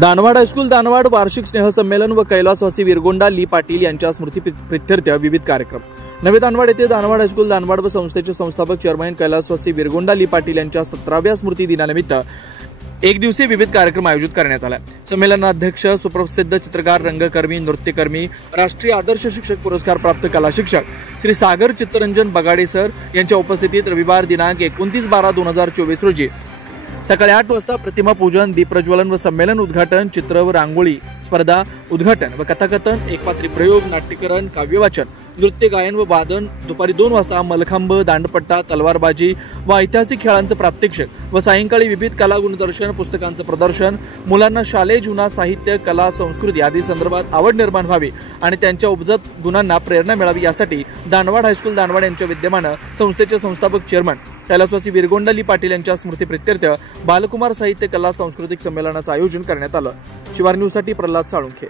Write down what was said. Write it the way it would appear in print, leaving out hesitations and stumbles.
Danwad high school Danwad वार्षिक स्नेहसंमेलन व कैलासवासी विरगोंडा ली पाटील यांच्या स्मृतीप्रित्यर्थ विविध कार्यक्रम। नवे दानवाड येथे दानवाड हायस्कूल दानवाड व संस्थेचे संस्थापक चेअरमन कैलासवासी विरगोंडा ली पाटील यांच्या 17व्या स्मृती दिनानिमित्त एक दिवसीय विविध कार्यक्रम आयोजित करण्यात आला। संमेलनाध्यक्ष सुप्रसिद्ध चित्रकार, रंगकर्मी, नृत्यकर्मी, राष्ट्रीय आदर्श शिक्षक पुरस्कार प्राप्त कला शिक्षक श्री सागर चित्तरंजन बगाडे सर यांच्या उपस्थितीत रविवार दिनांक 29/12/2024 रोजी सकाळी 8 वाजता प्रतिमा पूजन, दीप प्रज्वलन व संमेलन उद्घाटन, चित्र व रांगोळी स्पर्धा उद्घाटन व कथाकथन, एकपात्री प्रयोग, नाट्यकरण, काव्यवाचन, नृत्य, गायन व वादन, दुपारी 2 वाजता मलखांब, दांडपट्टा, तलवारबाजी व ऐतिहासिक खेळांचं प्रात्यक्षिक व सायंकाळी विविध कला गुणदर्शन, पुस्तकांचं प्रदर्शन, मुलांना शालेय जीवनात साहित्य, कला, संस्कृती आदी संदर्भात आवड निर्माण व्हावी आणि त्यांच्या उपजत गुणांना प्रेरणा मिळावी यासाठी दानवाड हायस्कूल दानवाड यांच्या विद्यमाने संस्थेचे संस्थापक चेअरमन कैलासवासी विरगोंडा ली पाटील यांच्या स्मृतीप्रित्यर्थ बालकुमार साहित्य कला सांस्कृतिक संमेलनाचं आयोजन करण्यात आलं। शिवार न्यूजसाठी प्रल्हाद साळुंखे।